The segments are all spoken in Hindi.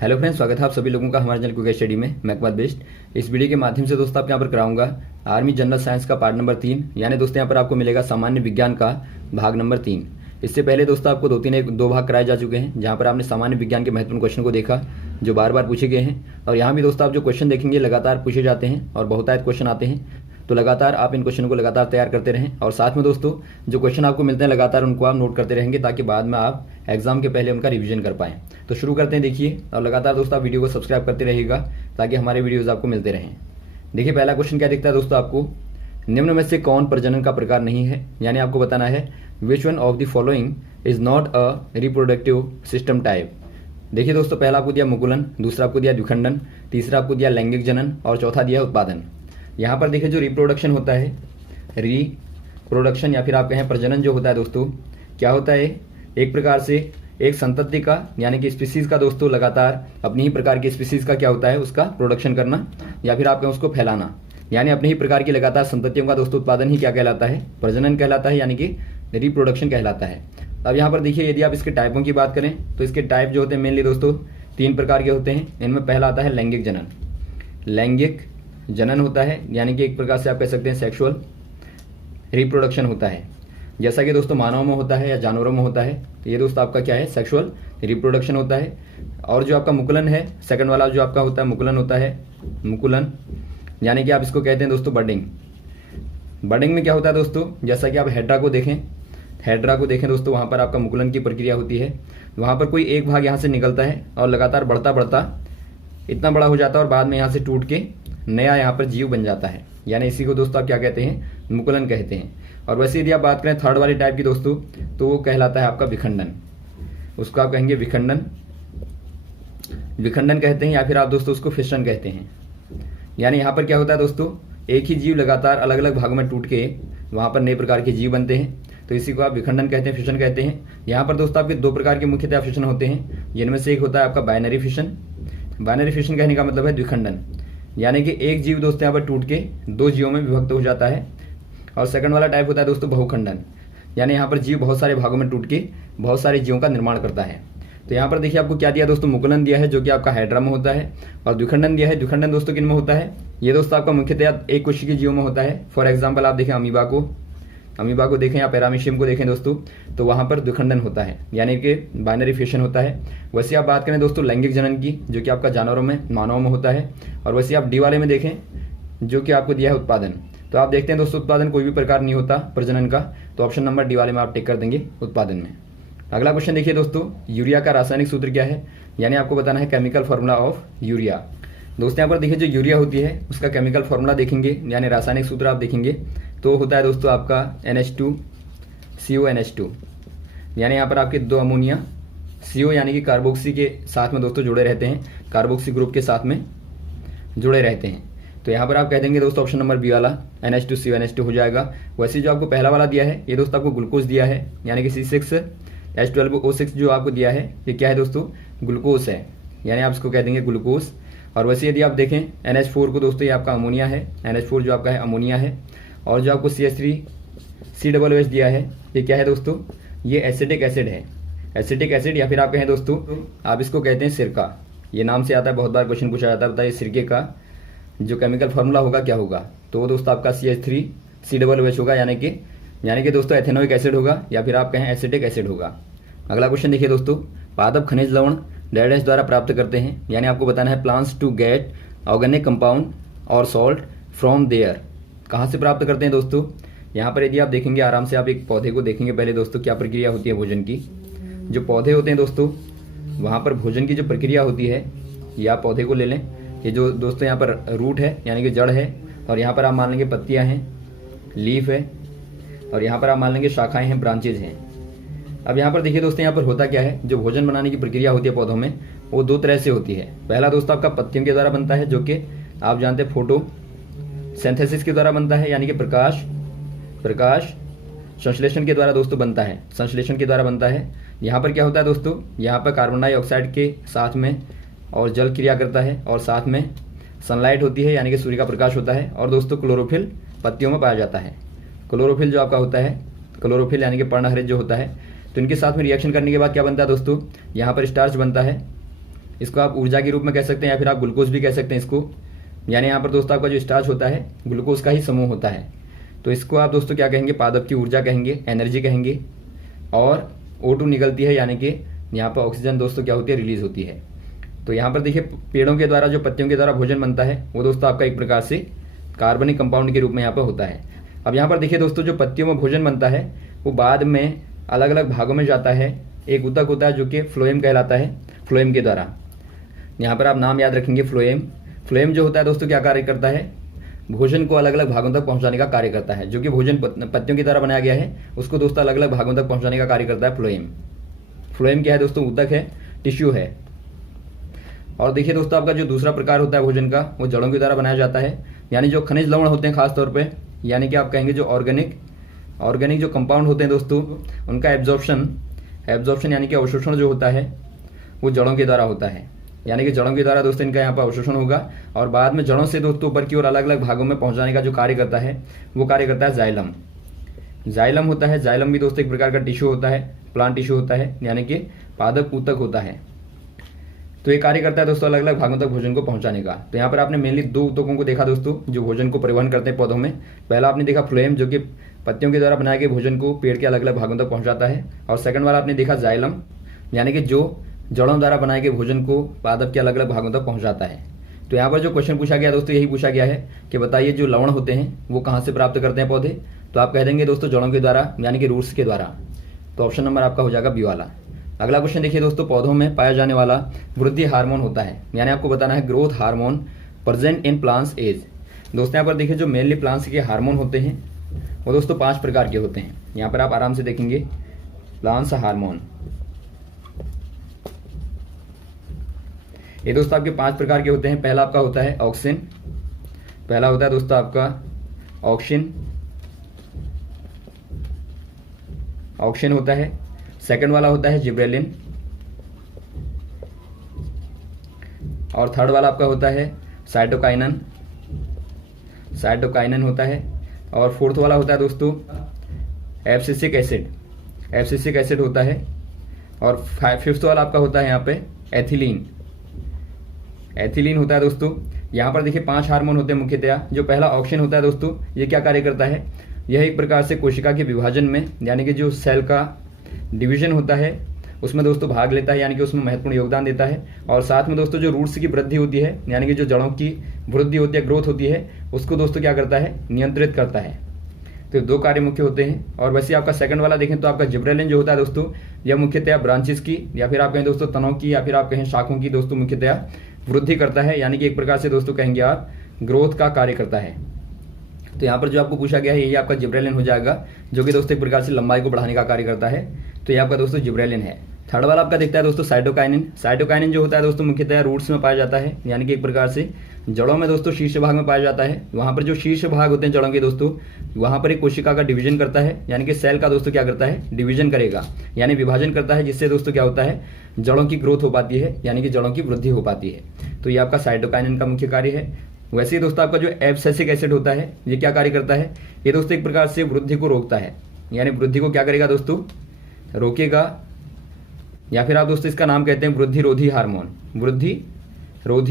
हेलो फ्रेंड्स, स्वागत है आप सभी लोगों का हमारे चैनल क्विक स्टडी में। मैं अकबर बेस्ट। इस वीडियो के माध्यम से दोस्तों आपको यहाँ पर कराऊंगा आर्मी जनरल साइंस का पार्ट नंबर 3, यानी दोस्तों यहाँ पर आपको मिलेगा सामान्य विज्ञान का भाग नंबर 3। इससे पहले दोस्तों आपको दो भाग कराए जा चुके हैं, जहाँ पर आपने सामान्य विज्ञान के महत्वपूर्ण क्वेश्चन को देखा जो बार बार पूछे गए हैं। और यहाँ भी दोस्तों आप जो क्वेश्चन देखेंगे लगातार पूछे जाते हैं और बहुतायत क्वेश्चन आते हैं, तो लगातार आप इन क्वेश्चन को लगातार तैयार करते रहें। और साथ में दोस्तों जो क्वेश्चन आपको मिलते हैं लगातार उनको आप नोट करते रहेंगे, ताकि बाद में आप एग्जाम के पहले उनका रिवीजन कर पाएं। तो शुरू करते हैं, देखिए। और लगातार दोस्तों आप वीडियो को सब्सक्राइब करते रहिएगा ताकि हमारे वीडियोस आपको मिलते रहें। देखिए पहला क्वेश्चन क्या दिखता है दोस्तों आपको, निम्न में से कौन प्रजनन का प्रकार नहीं है, यानी आपको बताना है which one of the following is not a reproductive system type. देखिए दोस्तों, पहला आपको दिया मुकुलन, दूसरा आपको दिया द्विखंडन, तीसरा आपको दिया लैंगिक जनन और चौथा दिया उत्पादन। यहाँ पर देखिए जो रिप्रोडक्शन होता है, रिप्रोडक्शन या फिर आप कहें प्रजनन जो होता है दोस्तों, क्या होता है, एक प्रकार से एक संतति का यानी कि स्पीसीज का दोस्तों लगातार अपनी ही प्रकार की स्पीसीज का क्या होता है उसका प्रोडक्शन करना या फिर आप कहें उसको फैलाना, यानी अपनी ही प्रकार की लगातार संततियों का दोस्तों उत्पादन ही क्या कहलाता है, प्रजनन कहलाता है, यानी कि रिप्रोडक्शन कहलाता है। अब यहाँ पर देखिए यदि आप इसके टाइपों की बात करें तो इसके टाइप जो होते हैं मेनली दोस्तों 3 प्रकार के होते हैं। इनमें पहला आता है लैंगिक जनन। लैंगिक जनन होता है यानी कि एक प्रकार से आप कह सकते हैं सेक्सुअल रिप्रोडक्शन होता है, जैसा कि दोस्तों मानवों में होता है या जानवरों में होता है। ये दोस्तों आपका क्या है, सेक्सुअल रिप्रोडक्शन होता है। और जो आपका मुकुलन है, सेकंड वाला जो आपका होता है मुकुलन होता है, मुकुलन यानी कि आप इसको कहते हैं दोस्तों बडिंग। बडिंग में क्या होता है दोस्तों, जैसा कि आप हेड्रा को देखें दोस्तों, वहाँ पर आपका मुकुलन की प्रक्रिया होती है। वहाँ पर कोई एक भाग यहाँ से निकलता है और लगातार बढ़ता बढ़ता इतना बड़ा हो जाता है और बाद में यहाँ से टूट के नया यहाँ पर जीव बन जाता है, यानी इसी को दोस्तों आप क्या कहते हैं, मुकुलन कहते हैं। और वैसे यदि आप बात करें थर्ड वाली टाइप की दोस्तों, तो वो कहलाता है आपका विखंडन। उसको आप कहेंगे विखंडन कहते हैं, या फिर आप दोस्तों उसको फिशन कहते हैं। यानी यहाँ पर क्या होता है दोस्तों, एक ही जीव लगातार अलग अलग भागों में टूट के वहाँ पर नए प्रकार के जीव बनते हैं, तो इसी को आप विखंडन कहते हैं, फिशन कहते हैं। यहाँ पर दोस्तों आपके 2 प्रकार के मुख्यतः फिशन होते हैं, जिनमें से एक होता है आपका बाइनरी फिशन। बाइनरी फिशन कहने का मतलब है द्विखंडन, यानी कि एक जीव दोस्तों यहाँ पर टूट के 2 जीवों में विभक्त हो जाता है। और सेकंड वाला टाइप होता है दोस्तों बहुखंडन, यानी यहाँ पर जीव बहुत सारे भागों में टूट के बहुत सारे जीवों का निर्माण करता है। तो यहाँ पर देखिए आपको क्या दिया दोस्तों, मुकुलन दिया है जो कि आपका हाइड्रा में होता है, और द्विखंडन दिया है। द्विखंडन दोस्तों किन में होता है, ये दोस्तों आपका मुख्यतः एक कोशिकीय जीवों में होता है। फॉर एग्जाम्पल आप देखें अमीबा को देखें या पैरामीशियम को देखें दोस्तों, तो वहाँ पर द्विखंडन होता है, यानी कि बाइनरी फिशन होता है। वैसे आप बात करें दोस्तों लैंगिक जनन की, जो कि आपका जानवरों में मानवों में होता है। और वैसे आप डी वाले में देखें जो कि आपको दिया है उत्पादन, तो आप देखते हैं दोस्तों उत्पादन कोई भी प्रकार नहीं होता प्रजनन का, तो ऑप्शन नंबर डी वाले में आप टिक कर देंगे उत्पादन में। अगला क्वेश्चन देखिए दोस्तों, यूरिया का रासायनिक सूत्र क्या है, यानी आपको बताना है केमिकल फॉर्मूला ऑफ यूरिया। दोस्तों यहाँ पर देखिए जो यूरिया होती है उसका केमिकल फॉर्मूला देखेंगे, यानी रासायनिक सूत्र आप देखेंगे तो होता है दोस्तों आपका NH2CONH2, यानी यहाँ पर आपके 2 अमोनिया CO यानी कि कार्बोक्सी के साथ में दोस्तों जुड़े रहते हैं, कार्बोक्सी ग्रुप के साथ में जुड़े रहते हैं। तो यहाँ पर आप कह देंगे दोस्तों ऑप्शन नंबर बी वाला NH2CONH2 हो जाएगा। वैसे जो आपको पहला वाला दिया है ये दोस्तों आपको ग्लूकोज दिया है, यानी कि C6H12O6 जो आपको दिया है ये क्या है दोस्तों, ग्लूकोज है, यानी आप इसको कह देंगे ग्लूकोज। और वैसे यदि आप देखें NH4 को दोस्तों ये आपका अमोनिया है, NH4 जो आपका है अमोनिया है। और जो आपको CH3COOH दिया है ये क्या है दोस्तों, ये एसिटिक एसिड है, एसिटिक एसिड या फिर आप कहें दोस्तों आप इसको कहते हैं सिरका। ये नाम से आता है, बहुत बार क्वेश्चन पूछा जाता है, बताइए सिरके का जो केमिकल फार्मूला होगा क्या होगा, तो वो दोस्तों आपका CH3COOH होगा, यानी कि दोस्तों एथेनोइक एसिड होगा या फिर आप कहें एसिटिक एसिड होगा। अगला क्वेश्चन देखिए दोस्तों, पादप खनिज लवण डैश द्वारा प्राप्त करते हैं, यानी आपको बताना है plants to get organic compound और सॉल्ट फ्रॉम देयर। कहाँ से प्राप्त करते हैं दोस्तों, यहाँ पर यदि आप देखेंगे आराम से, आप एक पौधे को देखेंगे पहले दोस्तों क्या प्रक्रिया होती है भोजन की। जो पौधे होते हैं दोस्तों वहाँ पर भोजन की जो प्रक्रिया होती है, ये आप पौधे को ले लें, ये जो दोस्तों यहाँ पर रूट है यानी कि जड़ है, और यहाँ पर आप मान लेंगे पत्तियाँ हैं, लीफ है, और यहाँ पर आप मान लेंगे शाखाएँ हैं, ब्रांचेज हैं। अब यहाँ पर देखिए दोस्तों यहाँ पर होता क्या है, जो भोजन बनाने की प्रक्रिया होती है पौधों में वो 2 तरह से होती है। पहला दोस्तों आपका पत्तियों के द्वारा बनता है, जो कि आप जानते हैं फोटो सिंथेसिस के द्वारा बनता है, यानी कि प्रकाश संश्लेषण के द्वारा दोस्तों बनता है, संश्लेषण के द्वारा बनता है। यहाँ पर क्या होता है दोस्तों, यहाँ पर कार्बन डाइऑक्साइड के साथ में और जल क्रिया करता है, और साथ में सनलाइट होती है यानी कि सूर्य का प्रकाश होता है, और दोस्तों क्लोरोफिल पत्तियों में पाया जाता है। क्लोरोफिल जो आपका होता है, क्लोरोफिल यानी कि पर्णहरित जो होता है, तो इनके साथ में रिएक्शन करने के बाद क्या बनता है दोस्तों, यहाँ पर स्टार्च बनता है, इसको आप ऊर्जा के रूप में कह सकते हैं या फिर आप ग्लूकोज भी कह सकते हैं इसको। यानी यहाँ पर दोस्तों आपका जो स्टार्च होता है ग्लूकोज का ही समूह होता है। तो इसको आप दोस्तों क्या कहेंगे, पादप की ऊर्जा कहेंगे, एनर्जी कहेंगे। और O2 निकलती है, यानी कि यहाँ पर ऑक्सीजन दोस्तों क्या होती है, रिलीज होती है। तो यहाँ पर देखिए पेड़ों के द्वारा जो पत्तियों के द्वारा भोजन बनता है वो दोस्तों आपका एक प्रकार से कार्बनिक कंपाउंड के रूप में यहाँ पर होता है। अब यहाँ पर देखिए दोस्तों जो पत्तियों में भोजन बनता है वो बाद में अलग अलग भागों में जाता है। एक ऊतक होता है जो कि फ्लोएम कहलाता है, फ्लोएम के द्वारा। यहाँ पर आप नाम याद रखेंगे फ्लोएम। फ्लोएम जो होता है दोस्तों क्या कार्य करता है, भोजन को अलग अलग भागों तक पहुंचाने का कार्य करता है। जो कि भोजन पत्तियों की द्वारा बनाया गया है उसको दोस्तों अलग अलग भागों तक पहुंचाने का कार्य करता है फ्लोएम। फ्लोएम क्या है दोस्तों, ऊतक है, टिश्यू है। और देखिए दोस्तों आपका जो दूसरा प्रकार होता है भोजन का वो जड़ों के द्वारा बनाया जाता है। यानी जो खनिज लवण होते हैं खासतौर पे, यानी कि आप कहेंगे जो ऑर्गेनिक जो कंपाउंड होते हैं दोस्तों उनका एब्जॉर्प्शन यानी कि अवशोषण जो होता है वो जड़ों के द्वारा होता है। यानी कि जड़ों के द्वारा दोस्तों इनका यहाँ पर अवशोषण होगा और बाद में जड़ों से दोस्तों ऊपर की ओर अलग अलग भागों में पहुंचाने का जो कार्य करता है वो कार्य करता है जाइलम होता है। जाइलम भी दोस्तों एक प्रकार का टिश्यू होता है, प्लांट टिश्यू होता है, यानी कि पादप ऊतक होता है। तो ये कार्य करता है दोस्तों अलग अलग भागों तक भोजन को पहुंचाने का। तो यहाँ पर आपने मेनली दो ऊतकों को देखा दोस्तों जो भोजन को परिवहन करते हैं पौधों में। पहला आपने देखा फ्लोएम जो कि पत्तियों के द्वारा बनाए गए भोजन को पेड़ के अलग अलग भागों तक पहुंचाता है। और सेकंड वाला आपने देखा जाइलम, यानी कि जो जड़ों द्वारा बनाए गए भोजन को पादप के अलग अलग भागों तक पहुंचाता है। तो यहाँ पर जो क्वेश्चन पूछा गया दोस्तों यही पूछा गया है कि बताइए जो लवण होते हैं वो कहाँ से प्राप्त करते हैं पौधे। तो आप कह देंगे दोस्तों जड़ों के द्वारा, यानी कि रूट्स के द्वारा। तो ऑप्शन नंबर आपका हो जाएगा बी वाला। अगला क्वेश्चन देखिए दोस्तों, पौधों में पाया जाने वाला वृद्धि हार्मोन होता है, यानी आपको बताना है growth hormone present in plants as. दोस्तों यहाँ पर देखिए जो मेनली प्लांट्स के हार्मोन होते हैं वो दोस्तों 5 प्रकार के होते हैं। यहाँ पर आप आराम से देखेंगे प्लांट्स हार्मोन, ये दोस्तों आपके 5 प्रकार के होते हैं। पहला आपका होता है ऑक्सिन, पहला होता है दोस्तों आपका ऑक्सिन होता है। सेकंड वाला होता है जिब्रेलिन और थर्ड वाला आपका होता है साइटोकाइनन होता है। और फोर्थ वाला होता है दोस्तों एब्सिसिक एसिड होता है। और फिफ्थ वाला आपका होता है यहाँ पे एथिलीन होता है दोस्तों। यहाँ पर देखिए 5 हार्मोन होते हैं मुख्यतया। जो पहला ऑक्सिन होता है दोस्तों ये क्या कार्य करता है, यह एक प्रकार से कोशिका के विभाजन में, यानी कि जो सेल का डिवीजन होता है उसमें दोस्तों भाग लेता है, यानी कि उसमें महत्वपूर्ण योगदान देता है। और साथ में दोस्तों जो रूट्स की वृद्धि होती है, यानी कि जो जड़ों की वृद्धि होती है, ग्रोथ होती है, उसको दोस्तों क्या करता है, नियंत्रित करता है। तो 2 कार्य मुख्य होते हैं। और वैसे आपका सेकंड वाला देखें तो आपका जिब्रेलिन जो होता है दोस्तों यह मुख्यतया ब्रांचेस की या फिर आप कहें दोस्तों तनों की या फिर आप कहें शाखों की दोस्तों मुख्यतया वृद्धि करता है, यानी कि एक प्रकार से दोस्तों कहेंगे आप ग्रोथ का कार्य करता है। तो यहाँ पर जो आपको पूछा गया है यही आपका जिब्रेलिन हो जाएगा, जो कि दोस्तों एक प्रकार से लंबाई को बढ़ाने का कार्य करता है। तो ये आपका दोस्तों जिब्रेलिन है। थर्ड वाला आपका दिखता है दोस्तों साइटोकाइनिन जो होता है दोस्तों मुख्यतः रूट्स में पाया जाता है, यानी कि एक प्रकार से जड़ों में दोस्तों शीर्ष भाग में पाया जाता है। वहां पर जो शीर्ष भाग होते हैं जड़ों के दोस्तों वहां पर एक कोशिका का डिवीजन करता है, यानी कि सेल का दोस्तों क्या करता है, डिवीजन करेगा, यानी विभाजन करता है, जिससे दोस्तों क्या होता है, जड़ों की ग्रोथ हो पाती है, यानी कि जड़ों की वृद्धि हो पाती है। तो ये आपका साइटोकाइनिन का मुख्य कार्य है। वैसे ही दोस्तों आपका जो एब्सिसिक एसिड होता है ये क्या कार्य करता है, ये दोस्तों एक प्रकार से वृद्धि को रोकता है, यानी वृद्धि को क्या करेगा दोस्तों, रोकेगा। या फिर आप दोस्तों इसका नाम कहते हैं वृद्धि रोधी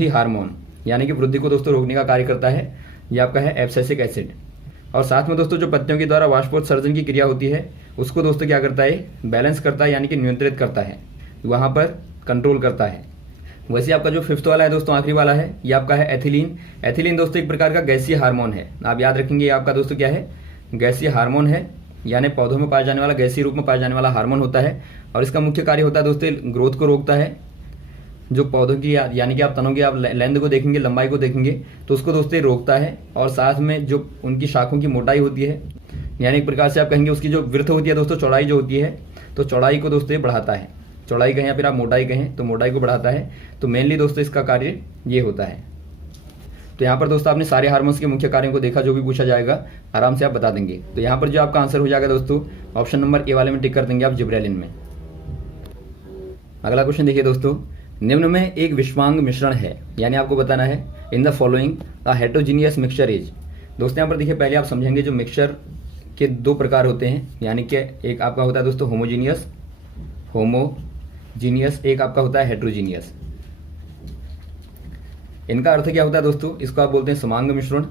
हार्मोन, यानी कि वृद्धि को दोस्तों रोकने का कार्य करता है। ये आपका है एब्सिसिक एसिड। और साथ में दोस्तों जो पत्तियों के द्वारा वाष्पोत्सर्जन की क्रिया होती है उसको दोस्तों क्या करता है, बैलेंस करता है, यानी कि नियंत्रित करता है, वहां पर कंट्रोल करता है। वैसे आपका जो 5th वाला है दोस्तों आखिरी वाला है ये आपका है एथिलीन दोस्तों एक प्रकार का गैसीय हार्मोन है। आप याद रखेंगे ये आपका दोस्तों क्या है, गैसीय हार्मोन है, यानी पौधों में पाया जाने वाला गैसीय रूप में पाया जाने वाला हार्मोन होता है। और इसका मुख्य कार्य होता है दोस्तों ग्रोथ को रोकता है। जो पौधों की यानी कि आप तनों की आप लेंथ को देखेंगे, लंबाई को देखेंगे तो उसको दोस्तों रोकता है। और साथ में जो उनकी शाखों की मोटाई होती है, यानी एक प्रकार से आप कहेंगे उसकी जो वृत्त होती है दोस्तों, चौड़ाई जो होती है, तो चौड़ाई को दोस्तों बढ़ाता है। चौड़ाई कहें या फिर आप मोटाई कहें तो मोटाई को बढ़ाता है। तो मेनली दोस्तों इसका कार्य ये होता है। तो यहाँ पर दोस्तों आपने सारे हार्मोन्स के मुख्य कार्यों को देखा, जो भी पूछा जाएगा आराम से आप बता देंगे। तो यहाँ पर जो आपका आंसर हो जाएगा दोस्तों ऑप्शन नंबर ए वाले में टिक कर देंगे आप, जिब्रेलिन में। अगला क्वेश्चन देखिए दोस्तों, निम्न में एक विषवांग मिश्रण है, यानी आपको बताना है in the following a heterogeneous mixture is. दोस्तों यहाँ पर देखिए पहले आप समझेंगे जो मिक्सचर के 2 प्रकार होते हैं, यानी कि एक आपका होता है दोस्तों होमोजीनियस, एक आपका होता है हेटेरोजीनियस। इनका अर्थ क्या होता है दोस्तों, इसको आप बोलते हैं समांग मिश्रण,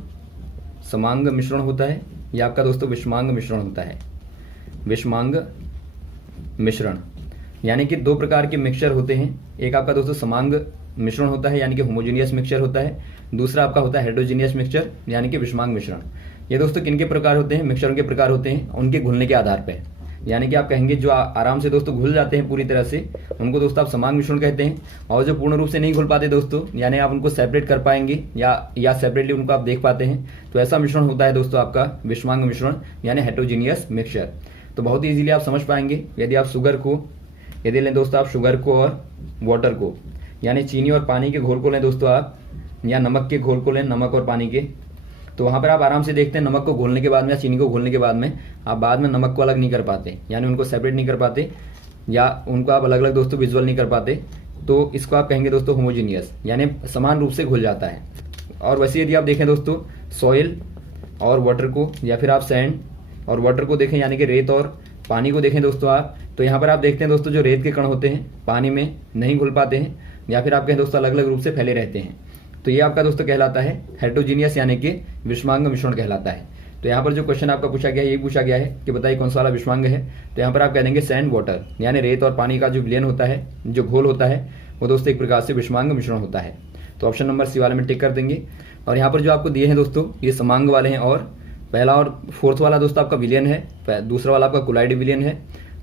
समांग मिश्रण होता है, या आपका दोस्तों विषमांग मिश्रण होता है, विषमांग मिश्रण। यानी कि दो प्रकार के मिक्सचर होते हैं, एक आपका दोस्तों समांग मिश्रण होता है यानी कि होमोजीनियस मिक्सचर होता है, दूसरा आपका होता है हेटेरोजीनियस मिक्सचर यानी कि विषमांग मिश्रण। ये दोस्तों किन के प्रकार होते हैं, मिक्सचरों के प्रकार होते हैं उनके घुलने के आधार पर। यानी कि आप कहेंगे जो आराम से दोस्तों घुल जाते हैं पूरी तरह से, उनको दोस्तों आप समांग मिश्रण कहते हैं। और जो पूर्ण रूप से नहीं घुल पाते दोस्तों, यानी आप उनको सेपरेट कर पाएंगे या सेपरेटली उनको आप देख पाते हैं, तो ऐसा मिश्रण होता है दोस्तों आपका विषमांग मिश्रण यानी हेटेरोजीनियस मिक्सचर। तो बहुत ही इजीली आप समझ पाएंगे। यदि लें दोस्तों आप शुगर को और वाटर को, यानी चीनी और पानी के घोल को लें दोस्तों आप, या नमक के घोल को लें, नमक और पानी के, तो वहाँ पर आप आराम से देखते हैं नमक को घोलने के बाद में या चीनी को घोलने के बाद में आप बाद में नमक को अलग नहीं कर पाते, यानी उनको सेपरेट नहीं कर पाते, या उनको आप अलग अलग दोस्तों विजुअल नहीं कर पाते। तो इसको आप कहेंगे दोस्तों होमोजीनियस, यानी समान रूप से घुल जाता है। और वैसे यदि आप देखें दोस्तों सॉइल और वाटर को, या फिर आप सैंड और वाटर को देखें यानी कि रेत और पानी को देखें दोस्तों आप, तो यहाँ पर आप देखते हैं दोस्तों जो रेत के कण होते हैं पानी में नहीं घुल पाते हैं, या फिर आप कहें दोस्तों अलग अलग रूप से फैले रहते हैं। तो ये आपका दोस्तों कहलाता है हेटेरोजीनियस यानी कि विषमांग मिश्रण कहलाता है। तो यहाँ पर जो क्वेश्चन आपका पूछा गया है, ये पूछा गया है कि बताइए कौन सा वाला विषमांग है। तो यहाँ पर आप कह देंगे सैंड वाटर, यानी रेत और पानी का जो विलयन होता है, जो घोल होता है, वो दोस्तों एक प्रकार से विषमांग मिश्रण होता है। तो ऑप्शन नंबर सी वाले में टिक कर देंगे। और यहाँ पर जो आपको दिए हैं दोस्तों ये समांग वाले हैं, और पहला और फोर्थ वाला दोस्तों आपका विलयन है, दूसरा वाला आपका कोलाइड विलयन है,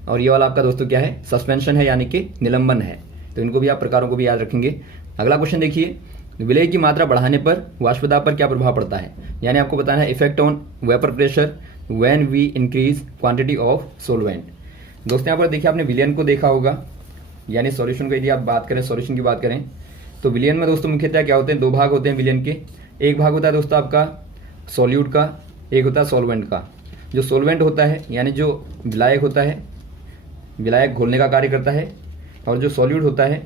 और ये वाला आपका दोस्तों क्या है, सस्पेंशन है यानी कि निलंबन है। तो इनको भी आप प्रकारों को भी याद रखेंगे। अगला क्वेश्चन देखिए, विलय की मात्रा बढ़ाने पर वाष्प दाब पर क्या प्रभाव पड़ता है। यानी आपको बताना है effect on vapour pressure when we increase quantity of solvent. दोस्तों यहाँ पर देखिए आपने विलयन को देखा होगा, यानी सॉल्यूशन को यदि आप बात करें, सॉल्यूशन की बात करें, तो विलयन में दोस्तों मुख्यतः क्या होते हैं, दो भाग होते हैं विलयन के। एक भाग होता है दोस्तों आपका सॉल्यूट का, एक होता है सॉल्वेंट का। जो सॉल्वेंट होता है यानी जो विलायक होता है, विलायक घोलने का कार्य करता है, और जो सॉल्यूट होता है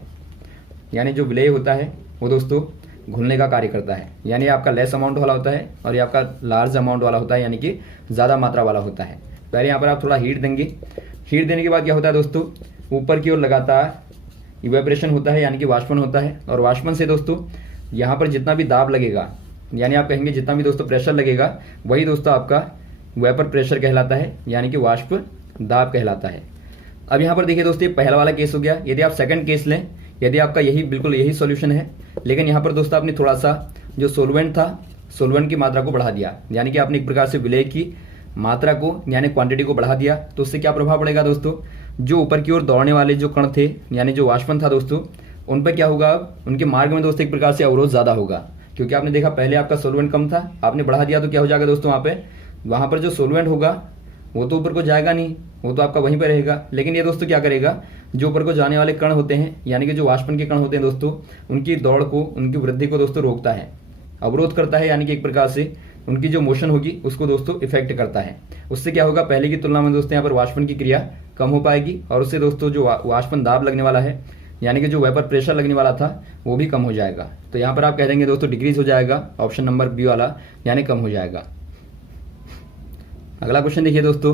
यानी जो विलेय होता है वो दोस्तों घुलने का कार्य करता है। यानी आपका लेस अमाउंट वाला होता है और ये आपका लार्ज अमाउंट वाला होता है, यानी कि ज़्यादा मात्रा वाला होता है। पहले यहाँ पर आप थोड़ा हीट देंगे, हीट देने के बाद क्या होता है दोस्तों, ऊपर की ओर लगातार इवेपोरेशन होता है यानी कि वाष्पन होता है, और वाष्पन से दोस्तों यहाँ पर जितना भी दाब लगेगा, यानी आप कहेंगे जितना भी दोस्तों प्रेशर लगेगा, वही दोस्तों आपका वेपर प्रेशर कहलाता है, यानी कि वाष्प दाब कहलाता है। अब यहाँ पर देखिए दोस्तों ये पहला वाला केस हो गया। यदि आप सेकंड केस लें, यदि आपका बिल्कुल यही सॉल्यूशन है, लेकिन यहाँ पर दोस्तों आपने थोड़ा सा जो सोलवेंट था, सोलवेंट की मात्रा को बढ़ा दिया, यानी कि आपने एक प्रकार से विलय की मात्रा को यानी क्वांटिटी को बढ़ा दिया, तो उससे क्या प्रभाव पड़ेगा दोस्तों, जो ऊपर की ओर दौड़ने वाले जो कण थे यानी जो वाष्पन था दोस्तों, उन पर क्या होगा, उनके मार्ग में दोस्तों एक प्रकार से अवरोध ज़्यादा होगा। क्योंकि आपने देखा पहले आपका सोलवेंट कम था, आपने बढ़ा दिया, तो क्या हो जाएगा दोस्तों, वहाँ पर जो सोलवेंट होगा वो तो ऊपर को जाएगा नहीं, वो तो आपका वहीं पर रहेगा। लेकिन ये दोस्तों क्या करेगा, जो ऊपर को जाने वाले कण होते हैं यानी कि जो वाष्पन के कण होते हैं दोस्तों, उनकी दौड़ को, उनकी वृद्धि को दोस्तों रोकता है, अवरोध करता है, यानी कि एक प्रकार से उनकी जो मोशन होगी उसको दोस्तों इफेक्ट करता है। उससे क्या होगा, पहले की तुलना में दोस्तों यहाँ पर वाष्पन की क्रिया कम हो पाएगी, और उससे दोस्तों जो वाष्पन दाब लगने वाला है यानी कि जो वेपर प्रेशर लगने वाला था वो भी कम हो जाएगा। तो यहाँ पर आप कह देंगे दोस्तों डिक्रीज हो जाएगा, ऑप्शन नंबर बी वाला, यानी कम हो जाएगा। अगला क्वेश्चन देखिए दोस्तों,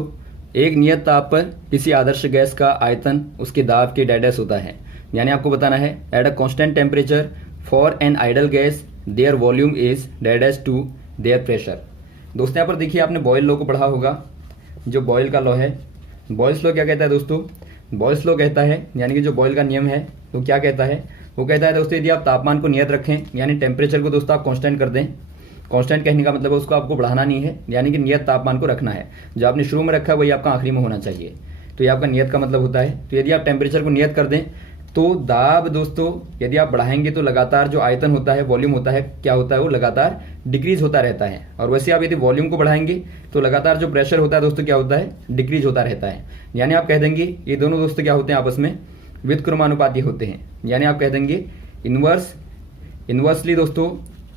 एक नियत ताप पर किसी आदर्श गैस का आयतन उसके दाब के डैश होता है। यानी आपको बताना है at a constant temperature for an ideal gas their volume is dash to their pressure. दोस्तों यहाँ पर देखिए आपने बॉयल लॉ को पढ़ा होगा, जो बॉयल का लॉ है। बॉयल्स लॉ क्या कहता है दोस्तों, बॉयल्स लॉ कहता है यानी कि जो बॉयल का नियम है वो क्या कहता है, वो कहता है दोस्तों यदि आप तापमान को नियत रखें यानी टेम्परेचर को दोस्तों आप कांस्टेंट कर दें। कांस्टेंट कहने का मतलब है उसको आपको बढ़ाना नहीं है, यानी कि नियत तापमान को रखना है। जो आपने शुरू में रखा है वही आपका आखिरी में होना चाहिए, तो ये आपका नियत का मतलब होता है। तो यदि आप टेम्परेचर को नियत कर दें तो दाब दोस्तों यदि आप बढ़ाएंगे तो लगातार जो आयतन होता है, वॉल्यूम होता है, क्या होता है, वो लगातार डिक्रीज होता रहता है। और वैसे आप यदि वॉल्यूम को बढ़ाएंगे तो लगातार जो प्रेशर होता है दोस्तों क्या होता है, डिक्रीज होता रहता है। यानी आप कह देंगे ये दोनों दोस्तों क्या होते हैं, आपस में व्युत्क्रमानुपाती होते हैं। यानी आप कह देंगे इनवर्सली दोस्तों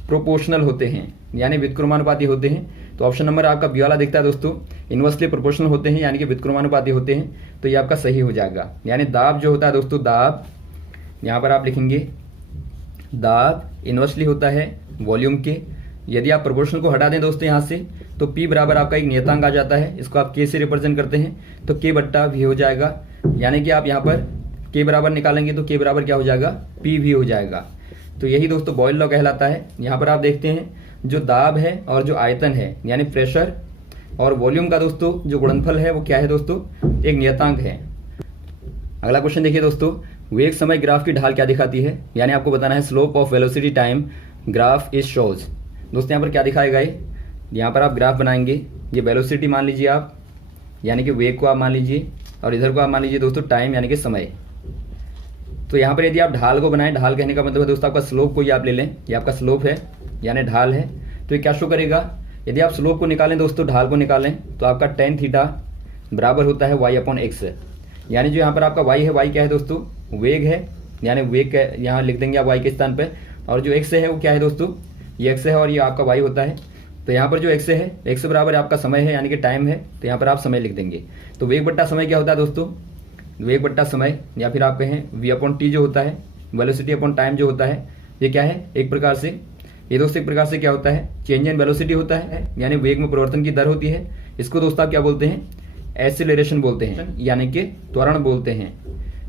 प्रोपोर्शनल होते हैं, यानी व्युत्क्रमानुपाती होते हैं। तो ऑप्शन नंबर आपका बी वाला दिखता है दोस्तों, इनवर्सली प्रोपोर्शनल होते हैं यानी कि व्युत्क्रमानुपाती होते हैं, तो ये आपका सही हो जाएगा। यानी दाब जो होता है दोस्तों, दाब यहाँ पर आप लिखेंगे दाब इनवर्सली होता है वॉल्यूम के। यदि आप प्रोपोर्शनल को हटा दें दोस्तों यहाँ से, तो P बराबर आपका एक नियतांक आ जाता है, इसको आप K से रिप्रेजेंट करते हैं, तो K बट्टा V हो जाएगा। यानी कि आप यहाँ पर K बराबर निकालेंगे तो K बराबर क्या हो जाएगा, P भी हो जाएगा। तो यही दोस्तों बॉयल लॉ कहलाता है। यहाँ पर आप देखते हैं जो दाब है और जो आयतन है यानी प्रेशर और वॉल्यूम का दोस्तों जो गुणनफल है वो क्या है दोस्तों, एक नियतांक है। अगला क्वेश्चन देखिए दोस्तों, वेग समय ग्राफ की ढाल क्या दिखाती है, यानी आपको बताना है slope of velocity time graph is shows. दोस्तों यहाँ पर क्या दिखाएगा ये, यहाँ पर आप ग्राफ बनाएंगे, ये वेलोसिटी मान लीजिए आप, यानी कि वेग को आप मान लीजिए, और इधर को आप मान लीजिए दोस्तों टाइम यानी कि समय। तो यहाँ पर यदि आप ढाल को बनाएं, ढाल कहने का मतलब है दोस्तों आपका स्लोप को ही आप ले लें, ये आपका स्लोप है यानी ढाल है, तो ये क्या शो करेगा, यदि आप स्लोप को निकालें दोस्तों, ढाल को निकालें तो आपका tan थीटा बराबर होता है y/x, यानी जो यहाँ पर आपका y है, y क्या है दोस्तों, वेग है, यानी वेग यहाँ लिख देंगे आप y के स्थान पे, और जो x है वो क्या है दोस्तों, ये x है और ये आपका y होता है। तो यहाँ पर जो x है, x बराबर आपका समय है यानी कि टाइम है, तो यहाँ पर आप समय लिख देंगे। तो वेग बट्टा समय क्या होता है दोस्तों, वेग बट्टा समय या फिर आप कहें v/t जो होता है, वेलोसिटी अपॉन टाइम जो होता है, ये क्या है, एक प्रकार से ये दोस्तों एक प्रकार से क्या होता है, चेंज इन वेलोसिटी होता है, यानी वेग में परिवर्तन की दर होती है। इसको दोस्तों आप क्या बोलते हैं, एक्सीलरेशन बोलते हैं, यानी कि त्वरण बोलते हैं।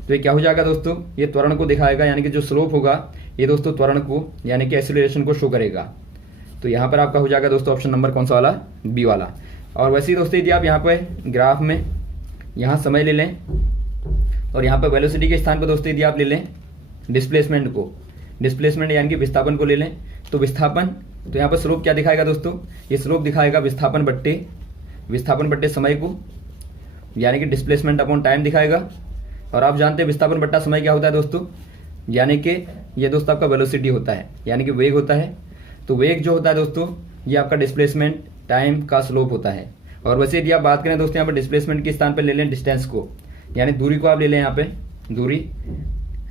तो ये क्या हो जाएगा दोस्तों, ये त्वरण को दिखाएगा, यानी कि जो स्लोप होगा ये दोस्तों त्वरण को यानी कि एक्सीलरेशन को शो करेगा। तो यहाँ पर आपका हो जाएगा दोस्तों ऑप्शन नंबर कौन सा वाला, बी वाला। और वैसे ही दोस्तों यदि आप यहाँ पे ग्राफ में यहाँ समय ले लें और यहाँ पर वेलोसिटी के स्थान पर दोस्तों यदि आप ले लें डिस्प्लेसमेंट को, डिस्प्लेसमेंट यानी कि विस्थापन को ले लें, तो विस्थापन, तो यहाँ पर स्लोप क्या दिखाएगा दोस्तों, ये स्लोप दिखाएगा विस्थापन बट्टे समय को, यानी कि डिस्प्लेसमेंट अपॉन टाइम दिखाएगा। और आप जानते हैं विस्थापन बट्टा समय क्या होता है दोस्तों, यानी कि ये दोस्तों आपका वेलोसिटी होता है, यानी कि वेग होता है। तो वेग जो होता है दोस्तों ये आपका डिस्प्लेसमेंट टाइम का स्लोप होता है। और वैसे यदि आप बात करें दोस्तों यहाँ पर डिस्प्लेसमेंट के स्थान पर ले लें डिस्टेंस को, यानी दूरी को आप ले लें, यहाँ पे दूरी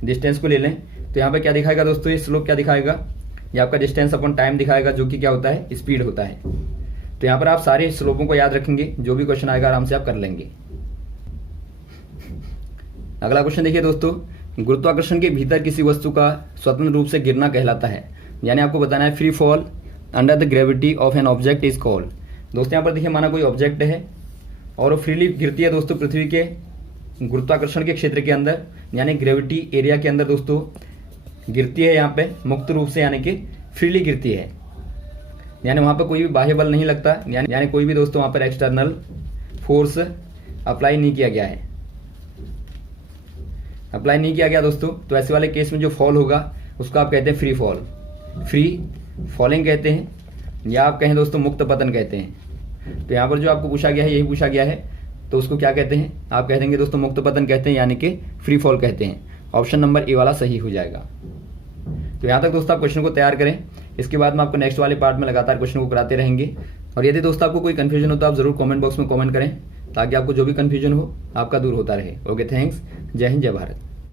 डिस्टेंस को ले लें, तो यहाँ पे क्या दिखाएगा दोस्तों, ये स्लोप क्या दिखाएगा, ये आपका डिस्टेंस अपॉन टाइम दिखाएगा, जो कि क्या होता है, स्पीड होता है। तो यहाँ पर आप सारे स्लोपों को याद रखेंगे, जो भी क्वेश्चन आएगा आराम से आप कर लेंगे। अगला क्वेश्चन देखिए दोस्तों, गुरुत्वाकर्षण के भीतर किसी वस्तु का स्वतंत्र रूप से गिरना कहलाता है, यानी आपको बताना है free fall under the gravity of an object is called. दोस्तों यहाँ पर देखिए माना कोई ऑब्जेक्ट है और वो फ्रीली गिरती है दोस्तों पृथ्वी के गुरुत्वाकर्षण के क्षेत्र के अंदर, यानी ग्रेविटी एरिया के अंदर दोस्तों गिरती है, यहाँ पे मुक्त रूप से यानी कि फ्रीली गिरती है, यानी वहाँ पर कोई भी बाह्य बल नहीं लगता, यानी कोई भी दोस्तों वहाँ पर एक्सटर्नल फोर्स अप्लाई नहीं किया गया है, अप्लाई नहीं किया गया दोस्तों। तो ऐसे वाले केस में जो फॉल होगा उसको आप कहते हैं फ्री फॉल, फ्री फॉलिंग कहते हैं, या आप कहें दोस्तों मुक्त पतन कहते हैं। तो यहाँ पर जो आपको पूछा गया है यही पूछा गया है, तो उसको क्या कहते हैं, आप कह देंगे दोस्तों मुक्त पतन कहते हैं, यानी कि फ्री फॉल कहते हैं। ऑप्शन नंबर ए वाला सही हो जाएगा। तो यहाँ तक दोस्तों आप क्वेश्चन को तैयार करें, इसके बाद में आपको नेक्स्ट वाले पार्ट में लगातार क्वेश्चन को कराते रहेंगे। और यदि दोस्तों आपको कोई कंफ्यूजन हो तो आप जरूर कमेंट बॉक्स में कमेंट करें, ताकि आपको जो भी कंफ्यूजन हो आपका दूर होता रहे। ओके, थैंक्स, जय हिंद, जय भारत।